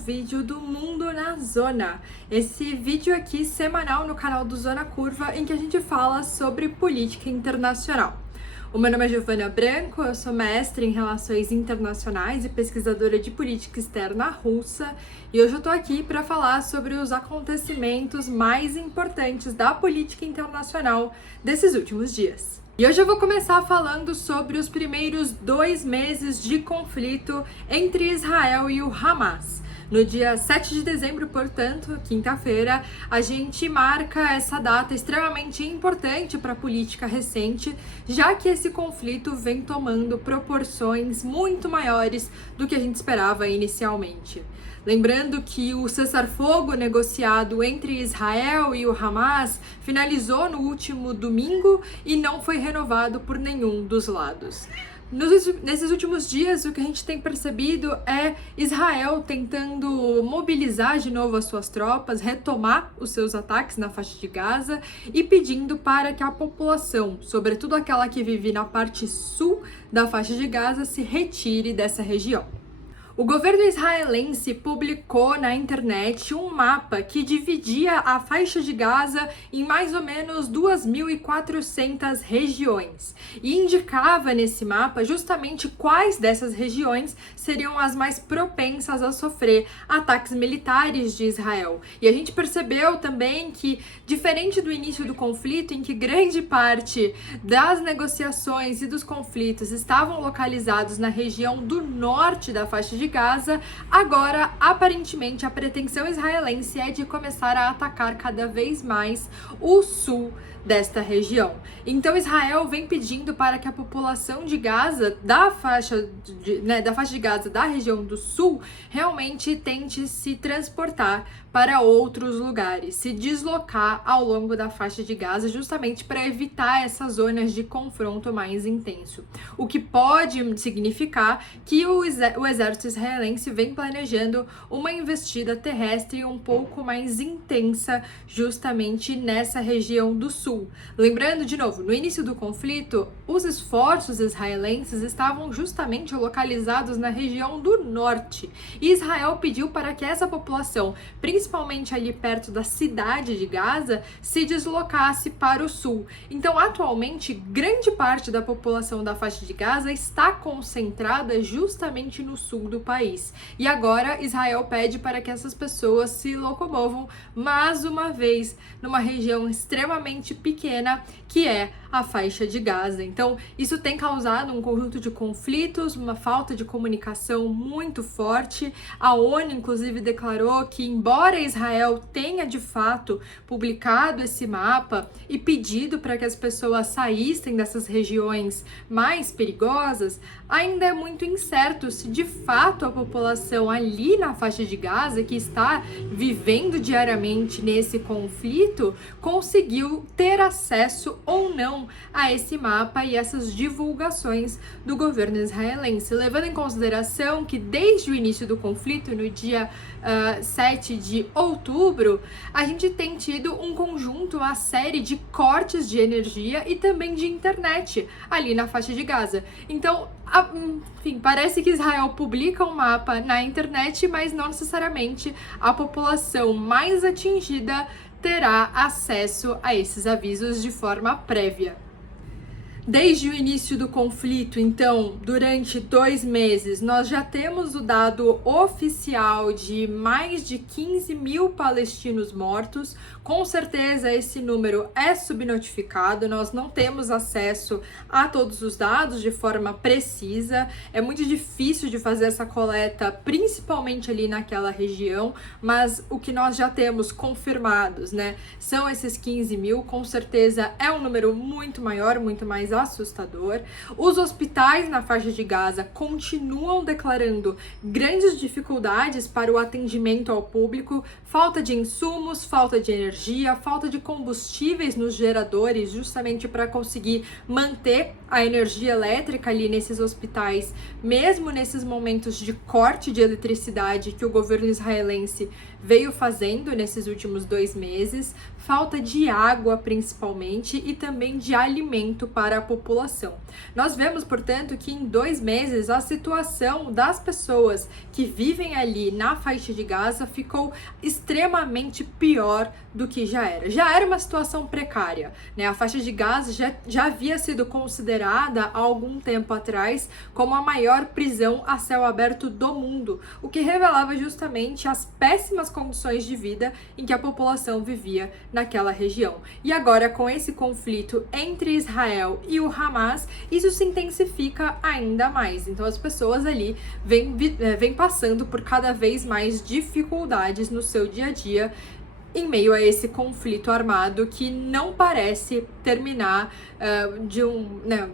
vídeo do Mundo na Zona. Esse vídeo aqui semanal no canal do Zona Curva, em que a gente fala sobre política internacional. O meu nome é Giovana Branco, eu sou mestre em Relações Internacionais e pesquisadora de política externa russa, e hoje eu tô aqui para falar sobre os acontecimentos mais importantes da política internacional desses últimos dias. E hoje eu vou começar falando sobre os primeiros 2 meses de conflito entre Israel e o Hamas. No dia 7 de dezembro, portanto, quinta-feira, a gente marca essa data extremamente importante para a política recente, já que esse conflito vem tomando proporções muito maiores do que a gente esperava inicialmente. Lembrando que o cessar-fogo negociado entre Israel e o Hamas finalizou no último domingo e não foi renovado por nenhum dos lados. Nesses últimos dias, o que a gente tem percebido é Israel tentando mobilizar de novo as suas tropas, retomar os seus ataques na faixa de Gaza e pedindo para que a população, sobretudo aquela que vive na parte sul da faixa de Gaza, se retire dessa região. O governo israelense publicou na internet um mapa que dividia a faixa de Gaza em mais ou menos 2.400 regiões e indicava nesse mapa justamente quais dessas regiões seriam as mais propensas a sofrer ataques militares de Israel. E a gente percebeu também que, diferente do início do conflito, em que grande parte das negociações e dos conflitos estavam localizados na região do norte da faixa de Gaza, agora, aparentemente, a pretensão israelense é de começar a atacar cada vez mais o sul desta região. Então, Israel vem pedindo para que a população de Gaza, da faixa de Gaza, da região do sul, realmente tente se transportar para outros lugares, se deslocar ao longo da faixa de Gaza, justamente para evitar essas zonas de confronto mais intenso. O que pode significar que o exército israelense vem planejando uma investida terrestre um pouco mais intensa justamente nessa região do sul. Lembrando, de novo, no início do conflito, os esforços israelenses estavam justamente localizados na região do norte. E Israel pediu para que essa população, principalmente ali perto da cidade de Gaza, se deslocasse para o sul. Então, atualmente, grande parte da população da faixa de Gaza está concentrada justamente no sul do país. E agora, Israel pede para que essas pessoas se locomovam mais uma vez numa região extremamente pequena, que é a faixa de Gaza. Então, isso tem causado um conjunto de conflitos, uma falta de comunicação muito forte. A ONU, inclusive, declarou que, embora Israel tenha, de fato, publicado esse mapa e pedido para que as pessoas saíssem dessas regiões mais perigosas, ainda é muito incerto se, de fato, a população ali na faixa de Gaza, que está vivendo diariamente nesse conflito, conseguiu ter acesso ou não a esse mapa e essas divulgações do governo israelense, levando em consideração que desde o início do conflito, no dia 7 de outubro, a gente tem tido uma série de cortes de energia e também de internet ali na faixa de Gaza. Então, enfim, parece que Israel publica um mapa na internet, mas não necessariamente a população mais atingida terá acesso a esses avisos de forma prévia. Desde o início do conflito, então, durante 2 meses, nós já temos o dado oficial de mais de 15 mil palestinos mortos. Com certeza esse número é subnotificado, nós não temos acesso a todos os dados de forma precisa, é muito difícil de fazer essa coleta, principalmente ali naquela região, mas o que nós já temos confirmados, são esses 15 mil, com certeza é um número muito maior, muito mais assustador. Os hospitais na faixa de Gaza continuam declarando grandes dificuldades para o atendimento ao público, falta de insumos, falta de energia, falta de combustíveis nos geradores, justamente para conseguir manter a energia elétrica ali nesses hospitais, mesmo nesses momentos de corte de eletricidade que o governo israelense veio fazendo nesses últimos 2 meses, falta de água principalmente e também de alimento para a população. Nós vemos, portanto, que em 2 meses a situação das pessoas que vivem ali na faixa de Gaza ficou extremamente pior do que já era. Já era uma situação precária, né? A faixa de Gaza já havia sido considerada há algum tempo atrás como a maior prisão a céu aberto do mundo, o que revelava justamente as péssimas condições de vida em que a população vivia naquela região. E agora, com esse conflito entre Israel e o Hamas, isso se intensifica ainda mais. Então as pessoas ali vêm passando por cada vez mais dificuldades no seu dia a dia em meio a esse conflito armado que não parece terminar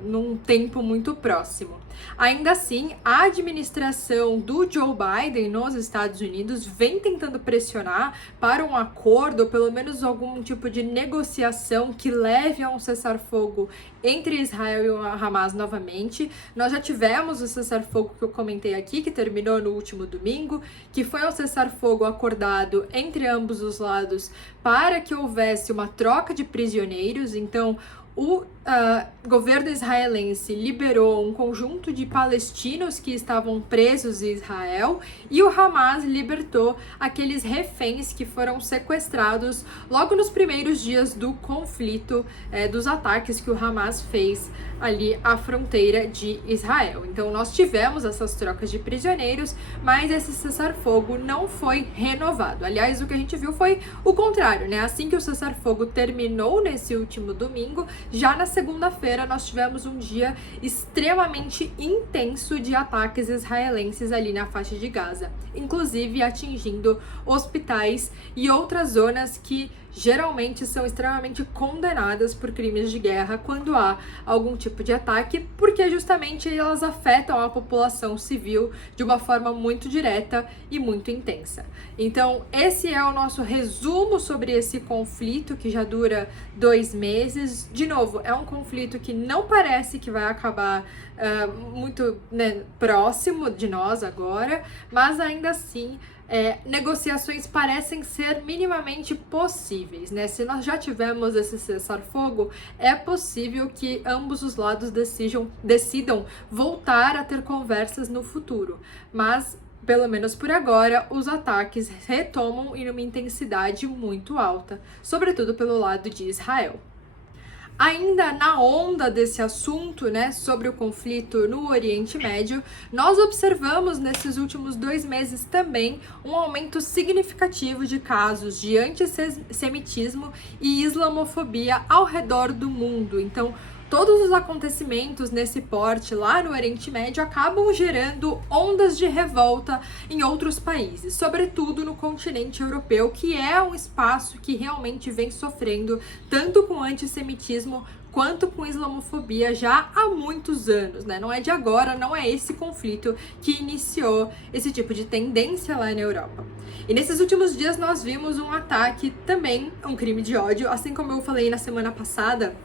num tempo muito próximo. Ainda assim, a administração do Joe Biden nos Estados Unidos vem tentando pressionar para um acordo, ou pelo menos algum tipo de negociação que leve a um cessar-fogo entre Israel e o Hamas novamente. Nós já tivemos o cessar-fogo que eu comentei aqui, que terminou no último domingo, que foi um cessar-fogo acordado entre ambos os lados para que houvesse uma troca de prisioneiros. Então, o governo israelense liberou um conjunto de palestinos que estavam presos em Israel e o Hamas libertou aqueles reféns que foram sequestrados logo nos primeiros dias do conflito, dos ataques que o Hamas fez ali à fronteira de Israel. Então nós tivemos essas trocas de prisioneiros, mas esse cessar-fogo não foi renovado. Aliás, o que a gente viu foi o contrário, né? Assim que o cessar-fogo terminou nesse último domingo, já na segunda-feira nós tivemos um dia extremamente intenso de ataques israelenses ali na faixa de Gaza, inclusive atingindo hospitais e outras zonas que geralmente são extremamente condenadas por crimes de guerra quando há algum tipo de ataque, porque justamente elas afetam a população civil de uma forma muito direta e muito intensa. Então, esse é o nosso resumo sobre esse conflito que já dura 2 meses. De novo, é um conflito que não parece que vai acabar muito próximo de nós agora, mas ainda assim negociações parecem ser minimamente possíveis, né? Se nós já tivemos esse cessar-fogo, é possível que ambos os lados decidam voltar a ter conversas no futuro, mas pelo menos por agora, os ataques retomam em uma intensidade muito alta, sobretudo pelo lado de Israel. Ainda na onda desse assunto, né, sobre o conflito no Oriente Médio, nós observamos nesses últimos 2 meses também um aumento significativo de casos de antissemitismo e islamofobia ao redor do mundo. Então, todos os acontecimentos nesse porte lá no Oriente Médio acabam gerando ondas de revolta em outros países, sobretudo no continente europeu, que é um espaço que realmente vem sofrendo tanto com antissemitismo quanto com islamofobia já há muitos anos, né? Não é de agora, não é esse conflito que iniciou esse tipo de tendência lá na Europa. E nesses últimos dias nós vimos um ataque também, um crime de ódio, assim como eu falei na semana passada,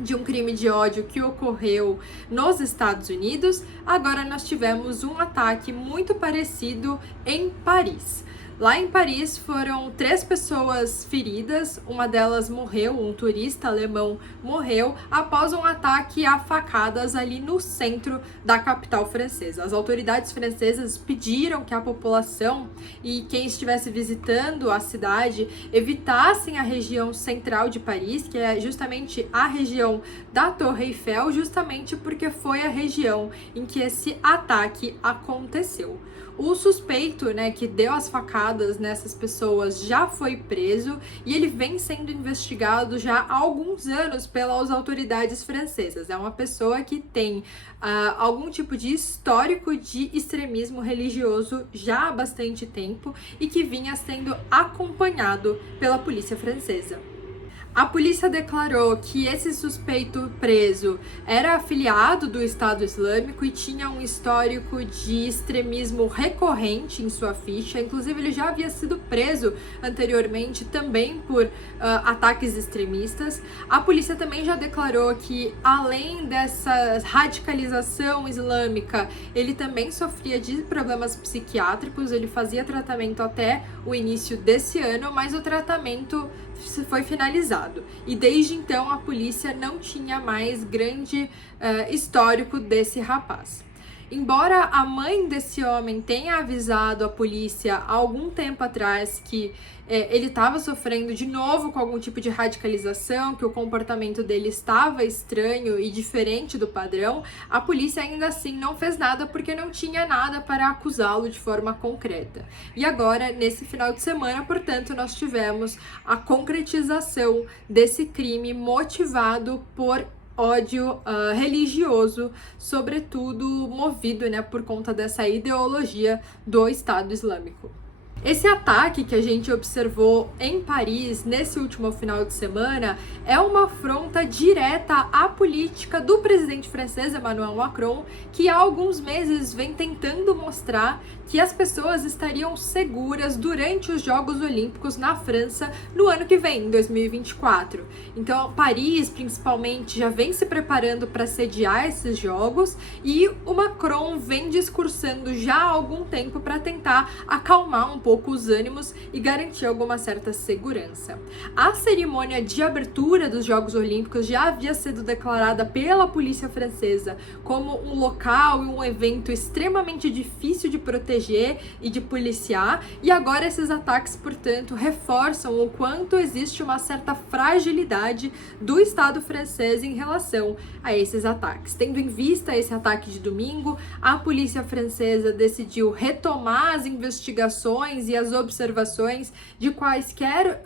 de um crime de ódio que ocorreu nos Estados Unidos, agora nós tivemos um ataque muito parecido em Paris. Lá em Paris foram 3 pessoas feridas, uma delas morreu, um turista alemão morreu após um ataque a facadas ali no centro da capital francesa. As autoridades francesas pediram que a população e quem estivesse visitando a cidade evitassem a região central de Paris, que é justamente a região da Torre Eiffel, justamente porque foi a região em que esse ataque aconteceu. O suspeito, né, que deu as facadas nessas pessoas já foi preso e ele vem sendo investigado já há alguns anos pelas autoridades francesas. É uma pessoa que tem algum tipo de histórico de extremismo religioso já há bastante tempo e que vinha sendo acompanhado pela polícia francesa. A polícia declarou que esse suspeito preso era afiliado do Estado Islâmico e tinha um histórico de extremismo recorrente em sua ficha. Inclusive, ele já havia sido preso anteriormente também por ataques extremistas. A polícia também já declarou que, além dessa radicalização islâmica, ele também sofria de problemas psiquiátricos. Ele fazia tratamento até o início desse ano, mas o tratamento foi finalizado. E desde então a polícia não tinha mais grande histórico desse rapaz. Embora a mãe desse homem tenha avisado a polícia há algum tempo atrás que ele estava sofrendo de novo com algum tipo de radicalização, que o comportamento dele estava estranho e diferente do padrão, a polícia ainda assim não fez nada porque não tinha nada para acusá-lo de forma concreta. E agora, nesse final de semana, portanto, nós tivemos a concretização desse crime motivado por ódio religioso, sobretudo movido, né, por conta dessa ideologia do Estado Islâmico. Esse ataque que a gente observou em Paris nesse último final de semana é uma afronta direta à política do presidente francês Emmanuel Macron, que há alguns meses vem tentando mostrar que as pessoas estariam seguras durante os Jogos Olímpicos na França no ano que vem, em 2024. Então, Paris, principalmente, já vem se preparando para sediar esses Jogos e o Macron vem discursando já há algum tempo para tentar acalmar um pouco os ânimos e garantir alguma certa segurança. A cerimônia de abertura dos Jogos Olímpicos já havia sido declarada pela polícia francesa como um local e um evento extremamente difícil de proteger e de policiar, e agora esses ataques, portanto, reforçam o quanto existe uma certa fragilidade do Estado francês em relação a esses ataques. Tendo em vista esse ataque de domingo, a polícia francesa decidiu retomar as investigações e as observações de quaisquer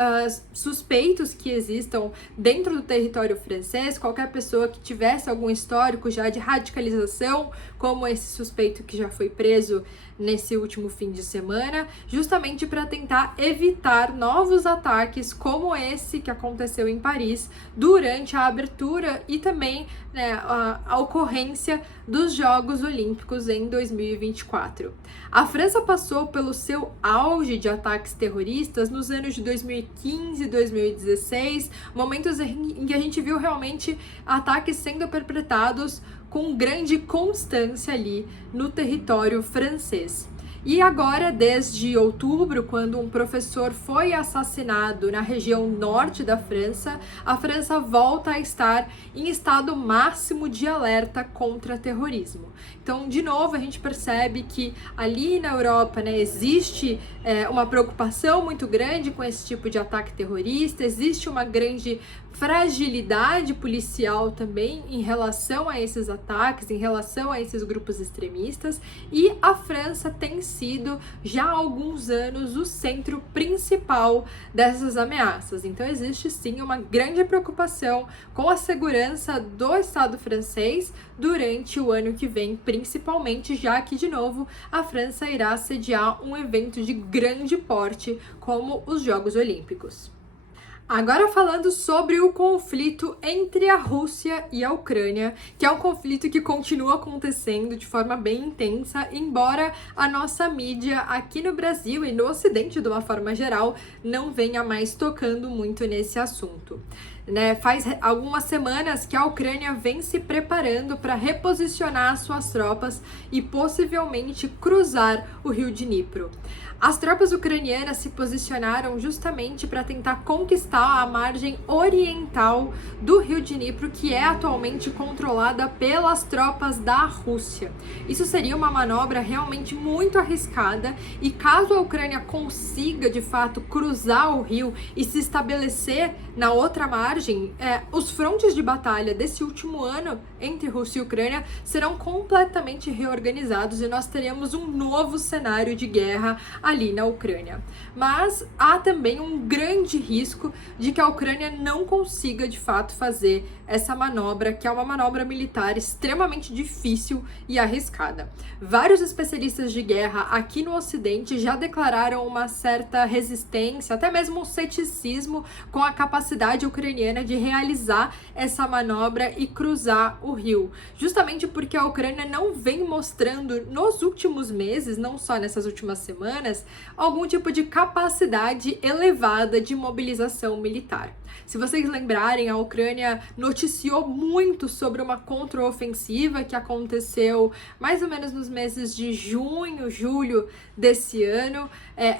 suspeitos que existam dentro do território francês, qualquer pessoa que tivesse algum histórico já de radicalização, como esse suspeito que já foi preso nesse último fim de semana, justamente para tentar evitar novos ataques como esse que aconteceu em Paris durante a abertura e também, né, a ocorrência dos Jogos Olímpicos em 2024. A França passou pelo seu auge de ataques terroristas nos anos de 2015 e 2016, momentos em que a gente viu realmente ataques sendo perpetrados com grande constância ali no território francês. E agora, desde outubro, quando um professor foi assassinado na região norte da França, a França volta a estar em estado máximo de alerta contra terrorismo. Então, de novo, a gente percebe que ali na Europa, né, existe uma preocupação muito grande com esse tipo de ataque terrorista, existe uma grande fragilidade policial também em relação a esses ataques, em relação a esses grupos extremistas, e a França tem sido já há alguns anos o centro principal dessas ameaças. Então existe sim uma grande preocupação com a segurança do Estado francês durante o ano que vem, principalmente já que, de novo, a França irá sediar um evento de grande porte como os Jogos Olímpicos. Agora falando sobre o conflito entre a Rússia e a Ucrânia, que é um conflito que continua acontecendo de forma bem intensa, embora a nossa mídia aqui no Brasil e no Ocidente, de uma forma geral, não venha mais tocando muito nesse assunto. Né, faz algumas semanas que a Ucrânia vem se preparando para reposicionar suas tropas e possivelmente cruzar o rio Dnipro. As tropas ucranianas se posicionaram justamente para tentar conquistar a margem oriental do rio Dnipro, que é atualmente controlada pelas tropas da Rússia. Isso seria uma manobra realmente muito arriscada e caso a Ucrânia consiga de fato cruzar o rio e se estabelecer na outra margem, os frontes de batalha desse último ano entre Rússia e Ucrânia serão completamente reorganizados e nós teremos um novo cenário de guerra ali na Ucrânia. Mas há também um grande risco de que a Ucrânia não consiga de fato fazer essa manobra, que é uma manobra militar extremamente difícil e arriscada. Vários especialistas de guerra aqui no Ocidente já declararam uma certa resistência, até mesmo um ceticismo com a capacidade ucraniana de realizar essa manobra e cruzar o rio, justamente porque a Ucrânia não vem mostrando nos últimos meses, não só nessas últimas semanas, algum tipo de capacidade elevada de mobilização militar. Se vocês lembrarem, a Ucrânia noticiou muito sobre uma contraofensiva que aconteceu mais ou menos nos meses de junho, julho desse ano.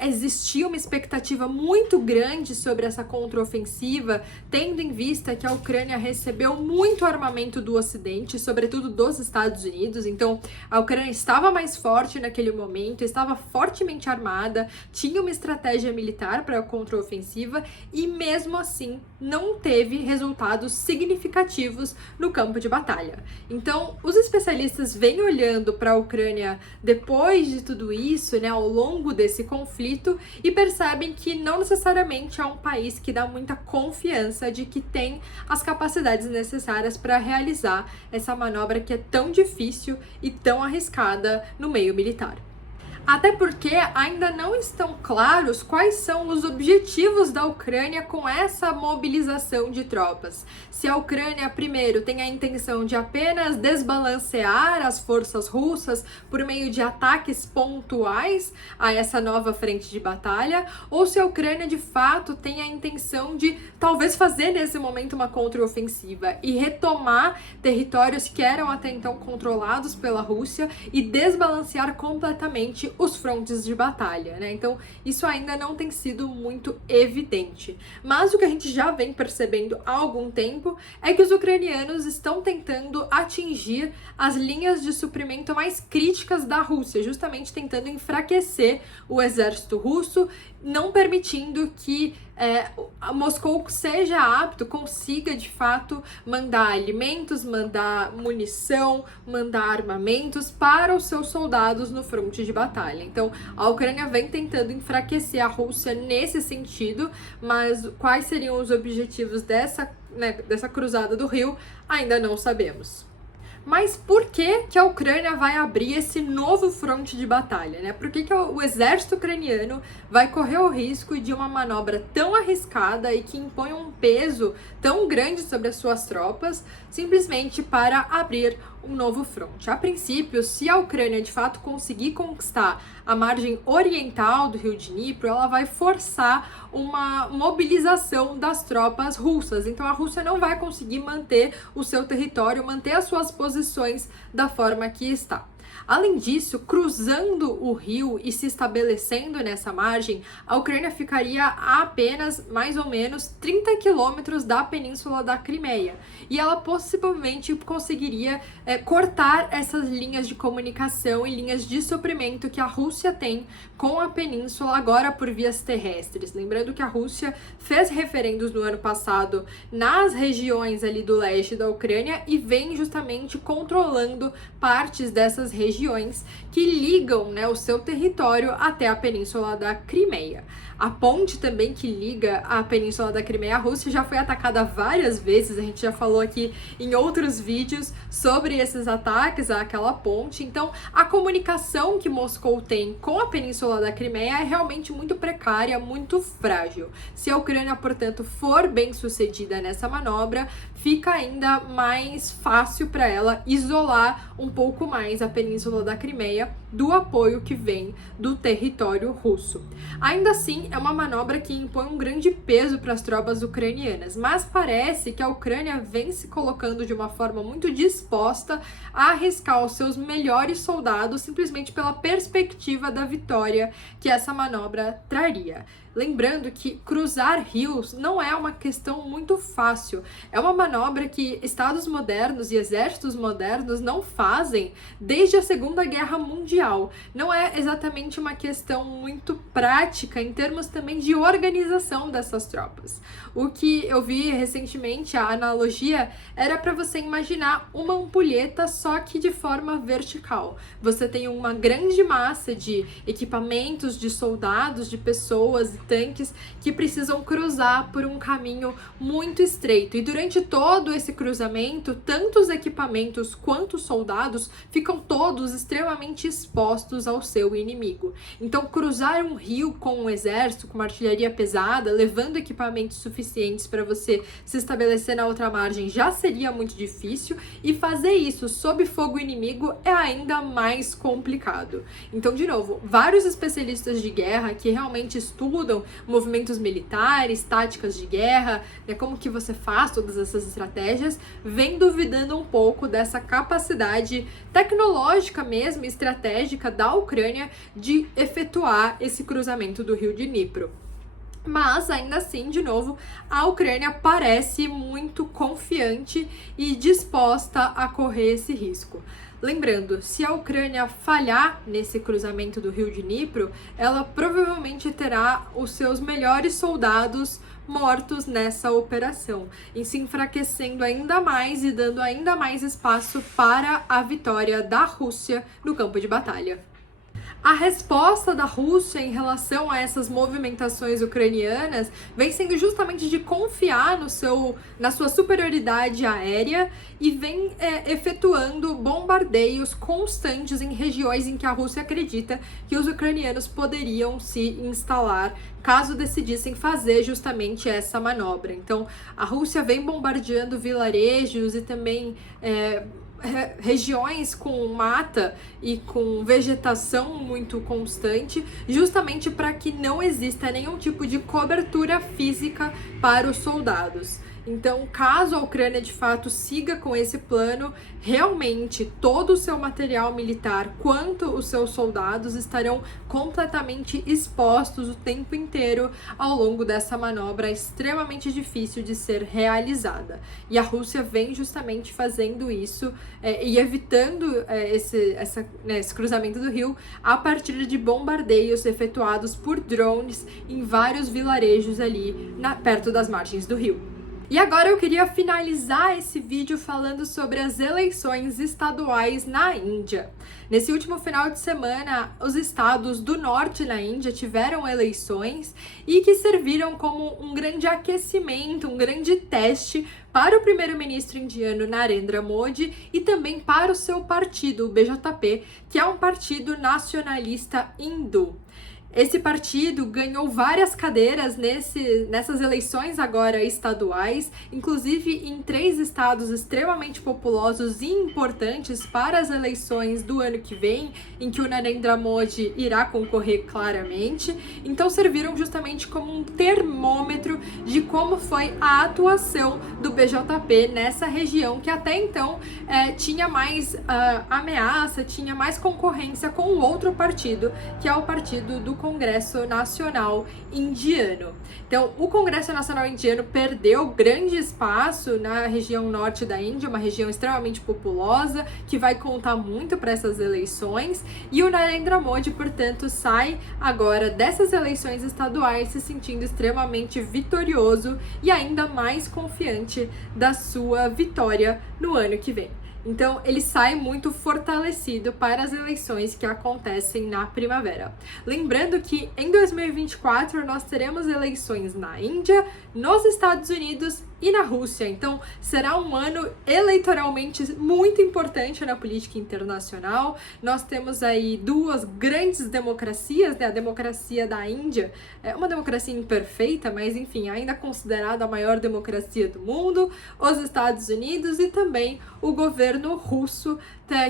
Existia uma expectativa muito grande sobre essa contraofensiva, tendo em vista que a Ucrânia recebeu muito armamento do Ocidente, sobretudo dos Estados Unidos. Então, a Ucrânia estava mais forte naquele momento, estava fortemente armada, tinha uma estratégia militar para a contraofensiva e, mesmo assim, não teve resultados significativos no campo de batalha. Então, os especialistas vêm olhando para a Ucrânia depois de tudo isso, né, ao longo desse conflito, e percebem que não necessariamente é um país que dá muita confiança de que tem as capacidades necessárias para realizar essa manobra que é tão difícil e tão arriscada no meio militar. Até porque ainda não estão claros quais são os objetivos da Ucrânia com essa mobilização de tropas. Se a Ucrânia, primeiro, tem a intenção de apenas desbalancear as forças russas por meio de ataques pontuais a essa nova frente de batalha, ou se a Ucrânia, de fato, tem a intenção de talvez fazer nesse momento uma contraofensiva e retomar territórios que eram até então controlados pela Rússia e desbalancear completamente os frontes de batalha, né? Então, isso ainda não tem sido muito evidente. Mas o que a gente já vem percebendo há algum tempo é que os ucranianos estão tentando atingir as linhas de suprimento mais críticas da Rússia, justamente tentando enfraquecer o exército russo, não permitindo que Moscou seja apto, consiga de fato mandar alimentos, mandar munição, mandar armamentos para os seus soldados no fronte de batalha. Então, a Ucrânia vem tentando enfraquecer a Rússia nesse sentido, mas quais seriam os objetivos dessa cruzada do Rio, ainda não sabemos. Mas por que a Ucrânia vai abrir esse novo fronte de batalha, né? Por que o exército ucraniano vai correr o risco de uma manobra tão arriscada e que impõe um peso tão grande sobre as suas tropas, simplesmente para abrir um novo fronte? A princípio, se a Ucrânia de fato conseguir conquistar a margem oriental do rio Dnipro, ela vai forçar uma mobilização das tropas russas. Então a Rússia não vai conseguir manter o seu território, manter as suas posições da forma que está. Além disso, cruzando o rio e se estabelecendo nessa margem, a Ucrânia ficaria a apenas mais ou menos 30 quilômetros da península da Crimeia. E ela possivelmente conseguiria cortar essas linhas de comunicação e linhas de suprimento que a Rússia tem com a península, agora por vias terrestres. Lembrando que a Rússia fez referendos no ano passado nas regiões ali do leste da Ucrânia e vem justamente controlando partes dessas regiões que ligam, né, o seu território até a península da Crimeia. A ponte também que liga a península da Crimeia à Rússia já foi atacada várias vezes, a gente já falou aqui em outros vídeos sobre esses ataques àquela ponte. Então, a comunicação que Moscou tem com a península da Crimeia é realmente muito precária, muito frágil. Se a Ucrânia, portanto, for bem sucedida nessa manobra, fica ainda mais fácil para ela isolar um pouco mais a península da Crimeia do apoio que vem do território russo. Ainda assim, é uma manobra que impõe um grande peso para as tropas ucranianas, mas parece que a Ucrânia vem se colocando de uma forma muito disposta a arriscar os seus melhores soldados simplesmente pela perspectiva da vitória que essa manobra traria. Lembrando que cruzar rios não é uma questão muito fácil. É uma manobra que estados modernos e exércitos modernos não fazem desde a Segunda Guerra Mundial. Não é exatamente uma questão muito prática em termos também de organização dessas tropas. O que eu vi recentemente, a analogia, era para você imaginar uma ampulheta, só que de forma vertical. Você tem uma grande massa de equipamentos, de soldados, de pessoas e tanques que precisam cruzar por um caminho muito estreito. E durante todo esse cruzamento, tanto os equipamentos quanto os soldados ficam todos extremamente expostos expostos ao seu inimigo. Então, cruzar um rio com um exército, com uma artilharia pesada, levando equipamentos suficientes para você se estabelecer na outra margem já seria muito difícil, e fazer isso sob fogo inimigo é ainda mais complicado. Então, de novo, vários especialistas de guerra que realmente estudam movimentos militares, táticas de guerra, né, como que você faz todas essas estratégias, vem duvidando um pouco dessa capacidade tecnológica mesmo, estratégica da Ucrânia de efetuar esse cruzamento do rio Dnipro. Mas, ainda assim, de novo, a Ucrânia parece muito confiante e disposta a correr esse risco. Lembrando, se a Ucrânia falhar nesse cruzamento do rio Dnipro, ela provavelmente terá os seus melhores soldados mortos nessa operação, e se enfraquecendo ainda mais e dando ainda mais espaço para a vitória da Rússia no campo de batalha. A resposta da Rússia em relação a essas movimentações ucranianas vem sendo justamente de confiar na sua superioridade aérea e vem efetuando bombardeios constantes em regiões em que a Rússia acredita que os ucranianos poderiam se instalar caso decidissem fazer justamente essa manobra. Então, a Rússia vem bombardeando vilarejos e também regiões com mata e com vegetação muito constante, justamente para que não exista nenhum tipo de cobertura física para os soldados. Então, caso a Ucrânia de fato siga com esse plano, realmente todo o seu material militar quanto os seus soldados estarão completamente expostos o tempo inteiro ao longo dessa manobra extremamente difícil de ser realizada. E a Rússia vem justamente fazendo isso e evitando esse cruzamento do rio a partir de bombardeios efetuados por drones em vários vilarejos ali perto das margens do rio. E agora eu queria finalizar esse vídeo falando sobre as eleições estaduais na Índia. Nesse último final de semana, os estados do norte na Índia tiveram eleições e que serviram como um grande aquecimento, um grande teste para o primeiro-ministro indiano Narendra Modi e também para o seu partido, o BJP, que é um partido nacionalista hindu. Esse partido ganhou várias cadeiras nessas eleições agora estaduais, inclusive em 3 estados extremamente populosos e importantes para as eleições do ano que vem, em que o Narendra Modi irá concorrer claramente. Então serviram justamente como um termômetro de como foi a atuação do BJP nessa região que até então tinha mais ameaça, tinha mais concorrência com o outro partido, que é o partido do Congresso Nacional Indiano. Então, o Congresso Nacional Indiano perdeu grande espaço na região norte da Índia, uma região extremamente populosa, que vai contar muito para essas eleições, e o Narendra Modi, portanto, sai agora dessas eleições estaduais se sentindo extremamente vitorioso e ainda mais confiante da sua vitória no ano que vem. Então, ele sai muito fortalecido para as eleições que acontecem na primavera. Lembrando que em 2024 nós teremos eleições na Índia, nos Estados Unidos e na Rússia. Então, será um ano eleitoralmente muito importante na política internacional. Nós temos aí 2 grandes democracias, né? A democracia da Índia é uma democracia imperfeita, mas enfim, ainda considerada a maior democracia do mundo, os Estados Unidos e também o governo russo,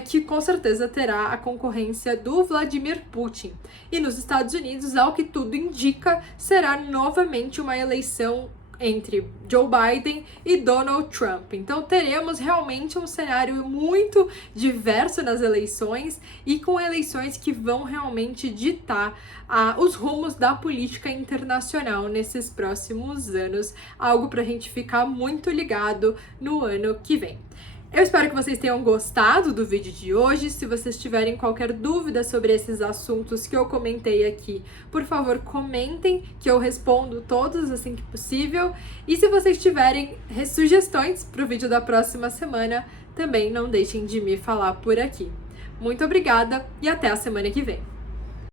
que com certeza terá a concorrência do Vladimir Putin. E nos Estados Unidos, ao que tudo indica, será novamente uma eleição entre Joe Biden e Donald Trump. Então teremos realmente um cenário muito diverso nas eleições e com eleições que vão realmente ditar os rumos da política internacional nesses próximos anos, algo para a gente ficar muito ligado no ano que vem. Eu espero que vocês tenham gostado do vídeo de hoje. Se vocês tiverem qualquer dúvida sobre esses assuntos que eu comentei aqui, por favor, comentem que eu respondo todos assim que possível. E se vocês tiverem sugestões para o vídeo da próxima semana, também não deixem de me falar por aqui. Muito obrigada e até a semana que vem.